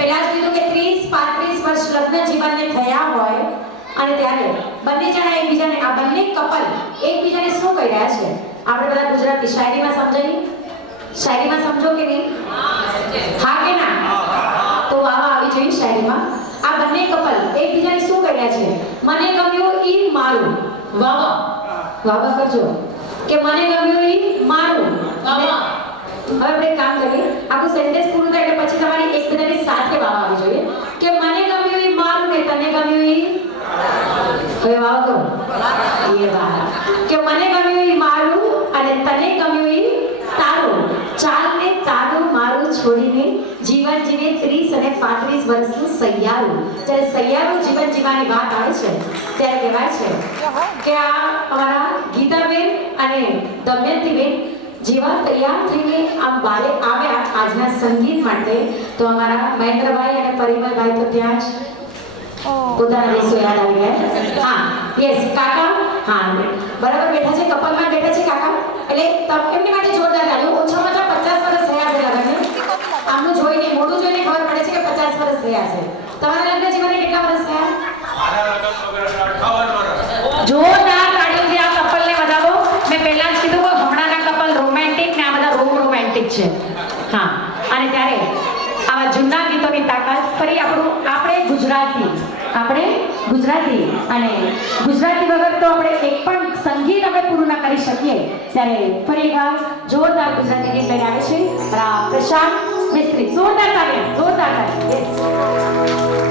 પહેલા જ કીધું કે 30-35 વર્ષ લગ્ન જીવનને થયા હોય અને ત્યારે બંને જણા એકબીજાને આ બંને કપલ એકબીજાને શું કહી રહ્યા છે? આપણે બધા ગુજરાતી શાયરીમાં શાયરીમાં સમજો કે નહીં? હા કે ના? તો આવા આવી જોઈએ શાયરીમાં. આ બંને કપલ એકબીજાને શું કહી રહ્યા છે? મને ગમ્યું ઈ મારું. વાહ વાહ કરજો કે મને ગમ્યું ઈ મારું. હવે આપણે કામ કરીએ, આખું સેન્ટેન્સ પૂરું થાય એટલે પછી તમારી એકબીજાની સાથે વાહ આવી જોઈએ કે મને ગમ્યું ઈ મારું ને તને ગમ્યું ઈ. હવે વાહ કરો એ વાહ કે મને ગમ્યું ઈ મારું અને તને ગમ્યું ઈ તારું. ચાલ ને તારું મારું છોડીને જીવન જીવે 30 અને 35 વર્ષનું સૈયારું. જ્યારે સૈયારું જીવન જીવવાની વાત આવે છે ત્યારે કહેવાય છે કે આ અમારા ગીતાબેન અને દમયંતીબેન જેવા તૈયાર થઈને આમ બારે આવ્યા આજના સંગીત માટે, તો અમારા મહેન્દ્રભાઈ અને પરિમલભાઈ તો ત્યાં જ પોતાના દેશો યાદ આવી ગયા. હા યસ કાકા, હા બરાબર બેઠા છે, કપલમાં બેઠા છે કાકા. એટલે એમની માટે જોરદાર તાળીઓ. ઓછામાં ઓછા 50 વર્ષ થયા છે લગ્નને. આમનું જોઈને મોઢું જોઈને ખબર પડે છે કે 50 વર્ષ થયા છે. તમારા લગ્ન જીવનને કેટલા વર્ષ થયા? જોરદાર તાળીઓથી આ કપલને વધાવો. મેં પહેલા જ કીધું કે હમણાંના કપલ રોમેન્ટિક ને આ બધા રોમેન્ટિક છે. હા, અને ત્યારે આવા જૂના ગીતોની તાકાત ફરી આપણે ગુજરાતી અને ગુજરાતી વગર તો આપણે એક પણ સંગીત આપણે પૂરું ના કરી શકીએ. ત્યારે ફરી એકવાર જોરદાર ગુજરાતી ગીત લઈને આવે છે પ્રશાંત મિસ્ત્રી. જોરદાર તાળી. યસ.